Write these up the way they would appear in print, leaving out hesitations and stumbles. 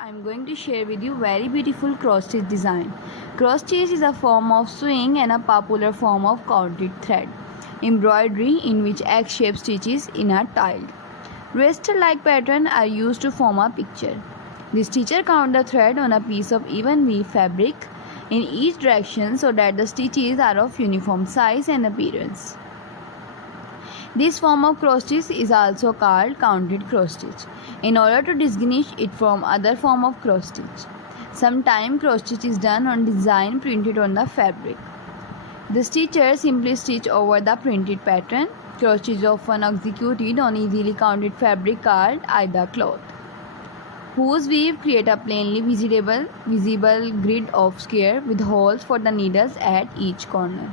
I'm going to share with you very beautiful cross stitch design. Cross stitch is a form of sewing and a popular form of counted thread embroidery in which egg-shaped stitches in are tiled. Raster-like patterns are used to form a picture. The stitcher count the thread on a piece of even weave fabric in each direction so that the stitches are of uniform size and appearance. This form of cross stitch is also called counted cross stitch in order to distinguish it from other form of cross stitch. Sometimes cross stitch is done on design printed on the fabric. The stitcher simply stitch over the printed pattern. Cross stitch is often executed on easily counted fabric called aida cloth, whose weave create a plainly visible grid of square with holes for the needles at each corner.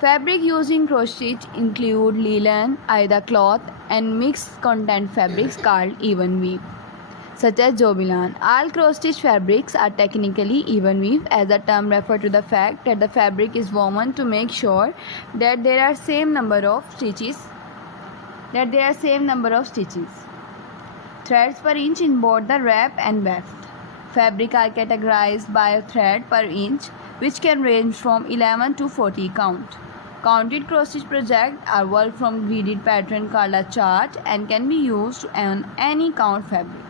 Fabric used in cross stitch include linen, aida cloth, and mixed content fabrics called even weave, such as jobilan. All cross stitch fabrics are technically even weave, as the term refers to the fact that the fabric is woven to make sure that there are same number of stitches. Threads per inch in both the wrap and weft. Fabric are categorized by a thread per inch, which can range from 11 to 40 count. Counted cross stitch projects are worked from gridded pattern called a chart and can be used on any count fabric.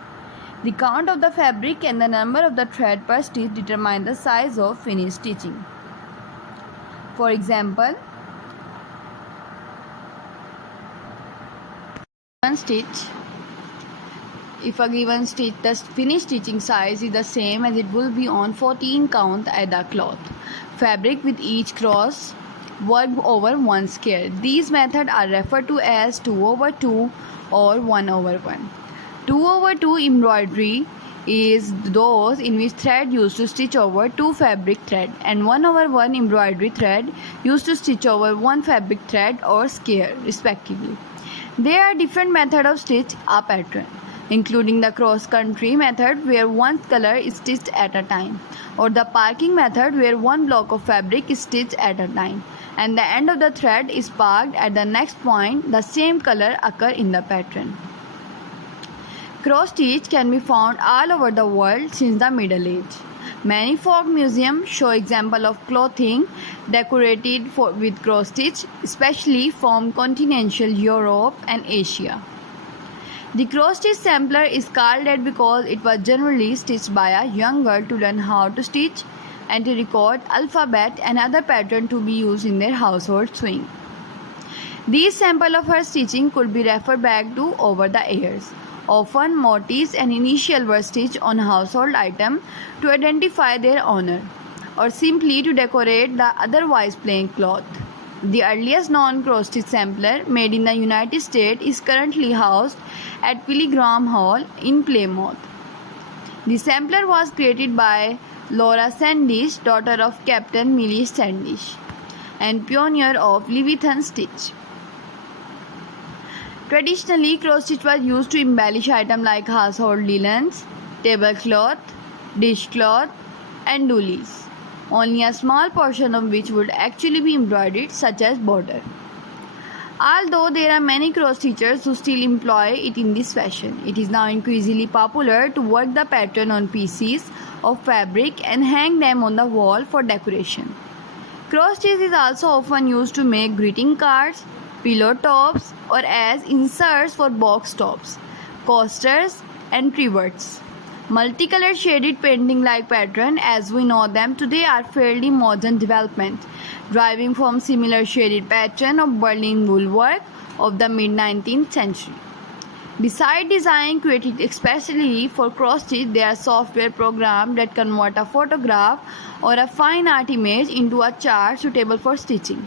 The count of the fabric and the number of the thread per stitch determine the size of finished stitching. For example, if a given stitch, the finished stitching size is the same as it will be on 14 count aida cloth fabric with each cross worked over one square. These methods are referred to as 2/2 or 1/1. 2/2 embroidery is those in which thread used to stitch over two fabric thread, and 1/1 embroidery thread used to stitch over one fabric thread or square respectively. There are different methods of stitch a pattern, including the cross-country method where one color is stitched at a time, or the parking method where one block of fabric is stitched at a time, and the end of the thread is parked at the next point the same color occur in the pattern. Cross stitch can be found all over the world since the Middle Age. Many folk museums show examples of clothing decorated with cross stitch, especially from continental Europe and Asia. The cross stitch sampler is called that because it was generally stitched by a young girl to learn how to stitch and to record alphabet and other patterns to be used in their household sewing. These samples of her stitching could be referred back to over the years. Often motifs and initials were stitched on household items to identify their owner, or simply to decorate the otherwise plain cloth. The earliest known cross stitch sampler made in the United States is currently housed at Pilgrim Hall in Plymouth. The sampler was created by Laura Sandish, daughter of Captain Millie Sandish, and pioneer of Leviathan stitch. Traditionally, cross stitch was used to embellish items like household linens, tablecloth, dishcloth, and doilies, only a small portion of which would actually be embroidered, such as border. Although there are many cross stitchers who still employ it in this fashion, it is now increasingly popular to work the pattern on pieces of fabric and hang them on the wall for decoration. Cross stitch is also often used to make greeting cards, pillow tops, or as inserts for box tops, coasters, and trivets. Multicolored shaded painting-like patterns, as we know them today, are fairly modern development, deriving from similar shaded pattern of Berlin wool work of the mid-19th century. Besides design created especially for cross stitch, there are software programs that convert a photograph or a fine art image into a chart suitable for stitching.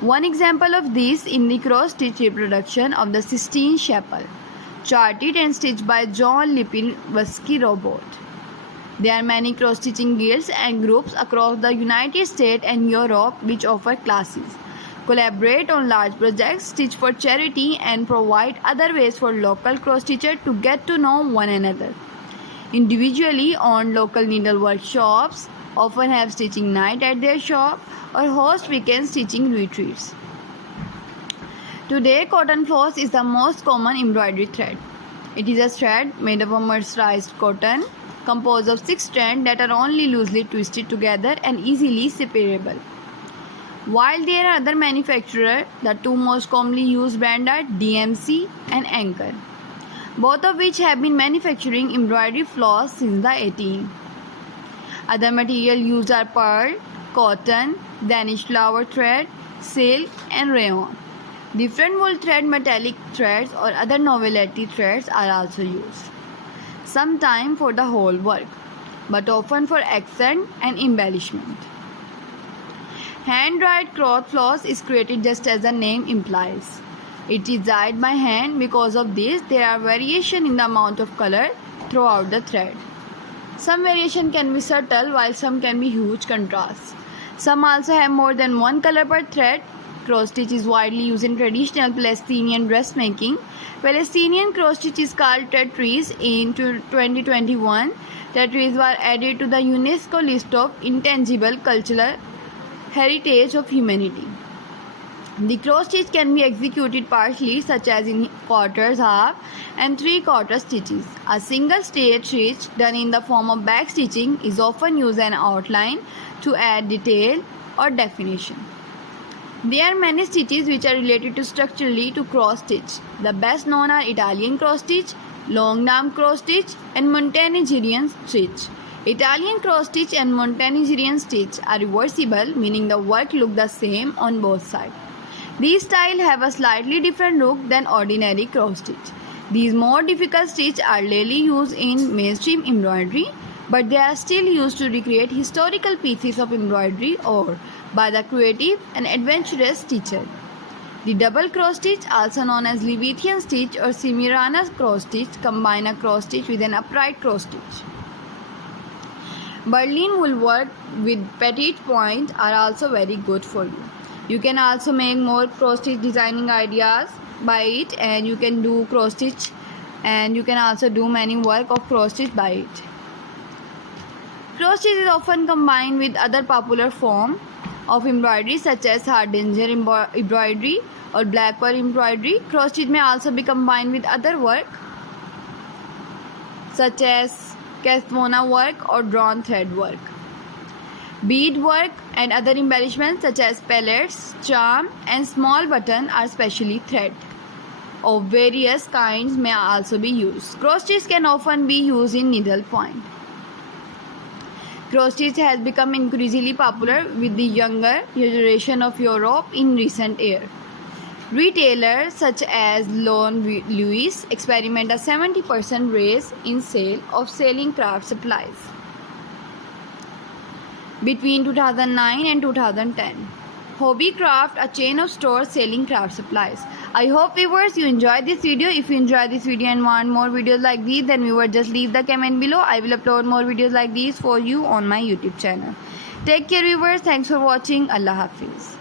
One example of this in the cross stitch reproduction of the Sistine Chapel, charted and stitched by John Lipinski Robot. There are many cross stitching guilds and groups across the United States and Europe which offer classes, collaborate on large projects, stitch for charity, and provide other ways for local cross stitchers to get to know one another. Individually owned local needlework shops often have stitching night at their shop or host weekend stitching retreats. Today, cotton floss is the most common embroidery thread. It is a thread made of a mercerized cotton composed of 6 strands that are only loosely twisted together and easily separable. While there are other manufacturers, the two most commonly used brands are DMC and Anchor, both of which have been manufacturing embroidery floss since the 18th. Other material used are pearl, cotton, Danish flower thread, silk, and rayon. Different wool thread, metallic threads, or other novelty threads are also used, sometimes for the whole work, but often for accent and embellishment. Hand-dyed cloth floss is created just as the name implies. It is dyed by hand. Because of this, there are variations in the amount of color throughout the thread. Some variation can be subtle, while some can be huge contrasts. Some also have more than one color per thread. Cross stitch is widely used in traditional Palestinian dressmaking. Palestinian cross stitch is called Tetris. In 2021, Tetris were added to the UNESCO list of intangible cultural heritage of humanity. The cross stitch can be executed partially, such as in quarters, half, and 3/4 stitches. A single straight stitch done in the form of back stitching is often used as an outline to add detail or definition. There are many stitches which are related to structurally to cross stitch. The best known are Italian cross stitch, long arm cross stitch, and Montenegrin stitch. Italian cross stitch and Montenegrin stitch are reversible, meaning the work looks the same on both sides. These styles have a slightly different look than ordinary cross stitch. These more difficult stitches are rarely used in mainstream embroidery, but they are still used to recreate historical pieces of embroidery or by the creative and adventurous stitcher. The double cross stitch, also known as Levitian stitch or Semiramis cross stitch, combine a cross stitch with an upright cross stitch. Berlin wool work with petite point are also very good for you. You can also make more cross stitch designing ideas by it, and you can do cross stitch, and you can also do many work of cross stitch by it. Cross stitch is often combined with other popular form of embroidery such as hardanger embroidery or black pearl embroidery. Cross stitch may also be combined with other work such as Cathvona work or drawn thread work. Bead work and other embellishments such as pellets, charm, and small button are specially thread of various kinds may also be used. Cross stitch can often be used in needle point. Cross stitch has become increasingly popular with the younger generation of Europe in recent years. Retailers such as Lone Louis experiment a 70% raise in sale of selling craft supplies between 2009 and 2010. Hobbycraft, a chain of stores selling craft supplies. I hope viewers you enjoyed this video. If you enjoyed this video and want more videos like these, then viewers just leave the comment below. I will upload more videos like these for you on my YouTube channel. Take care viewers. Thanks for watching. Allah Hafiz.